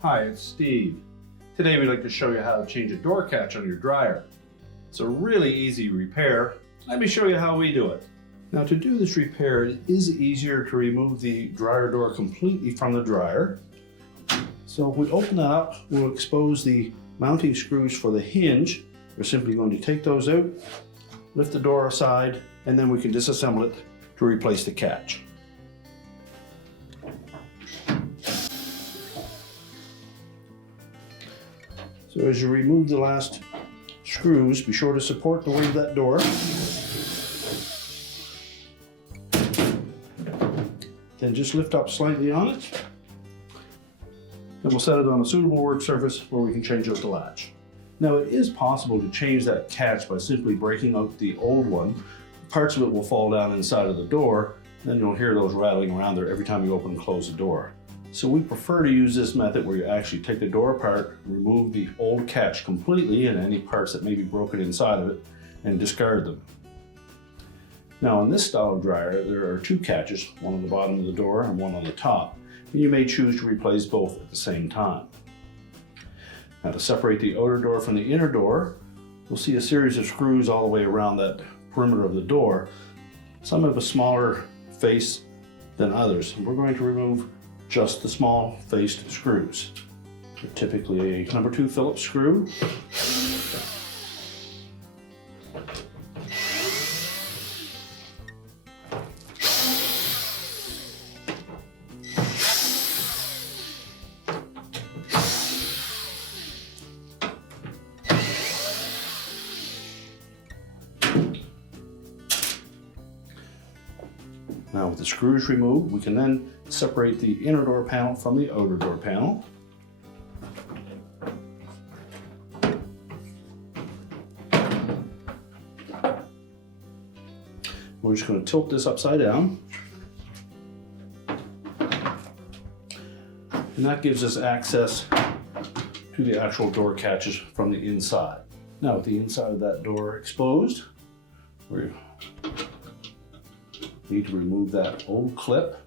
Hi, it's Steve. Today we'd like to show you how to change a door catch on your dryer. It's a really easy repair. Let me show you how we do it. Now, to do this repair, it is easier to remove the dryer door completely from the dryer. So if we open that up, we'll expose the mounting screws for the hinge. We're simply going to take those out, lift the door aside, and then we can disassemble it to replace the catch. So as you remove the last screws, be sure to support the weight of that door. Then just lift up slightly on it. And we'll set it on a suitable work surface where we can change out the latch. Now, it is possible to change that catch by simply breaking out the old one. Parts of it will fall down inside of the door, and then you'll hear those rattling around there every time you open and close the door. So we prefer to use this method where you actually take the door apart, remove the old catch completely and any parts that may be broken inside of it, and discard them. Now, on this style of dryer, there are two catches, one on the bottom of the door and one on the top, and you may choose to replace both at the same time. Now, to separate the outer door from the inner door, you'll see a series of screws all the way around that perimeter of the door. Some have a smaller face than others, and we're going to remove just the small faced screws. They're typically a number 2 Phillips screw. Now, with the screws removed, we can then separate the inner door panel from the outer door panel. We're just going to tilt this upside down. And that gives us access to the actual door catches from the inside. Now, with the inside of that door exposed, we need to remove that old clip.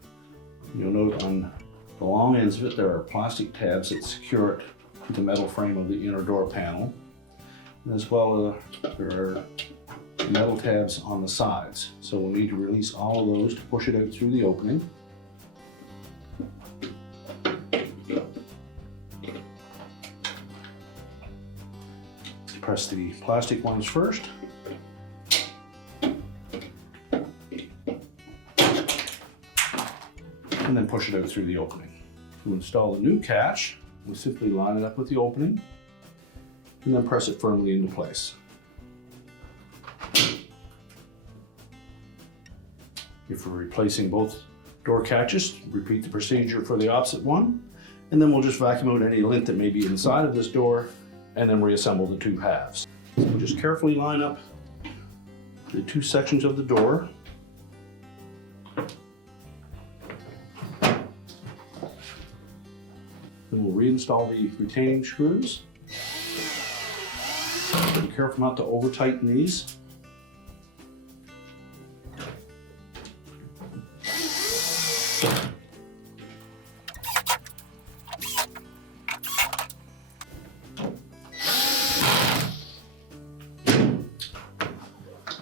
You'll note on the long ends of it there are plastic tabs that secure it to the metal frame of the inner door panel. And as well, there are metal tabs on the sides. So we'll need to release all of those to push it out through the opening. Press the plastic ones first. And then push it out through the opening. To install the new catch, we simply line it up with the opening and then press it firmly into place. If we're replacing both door catches, repeat the procedure for the opposite one, and then we'll just vacuum out any lint that may be inside of this door and then reassemble the two halves. So we'll just carefully line up the two sections of the door. Then we'll reinstall the retaining screws. Be careful not to over tighten these.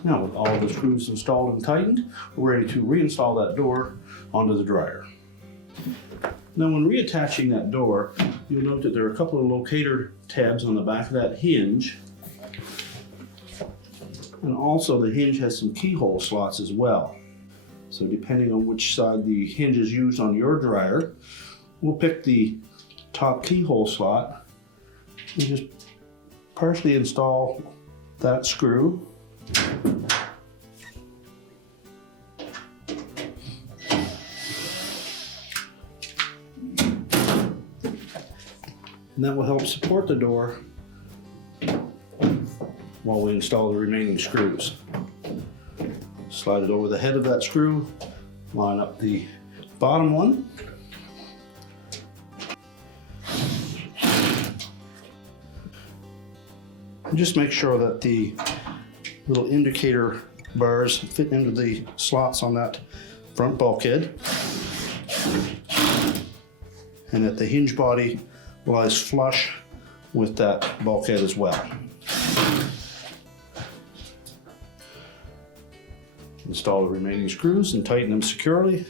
Now, with all the screws installed and tightened, we're ready to reinstall that door onto the dryer. Now, when reattaching that door, you'll note that there are a couple of locator tabs on the back of that hinge. And also the hinge has some keyhole slots as well. So depending on which side the hinge is used on your dryer, we'll pick the top keyhole slot and just partially install that screw. And that will help support the door while we install the remaining screws. Slide it over the head of that screw, line up the bottom one, and just make sure that the little indicator bars fit into the slots on that front bulkhead, and that the hinge body lies flush with that bulkhead as well. Install the remaining screws and tighten them securely.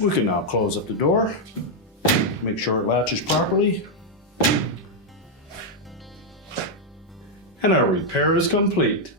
We can now close up the door, make sure it latches properly, and our repair is complete.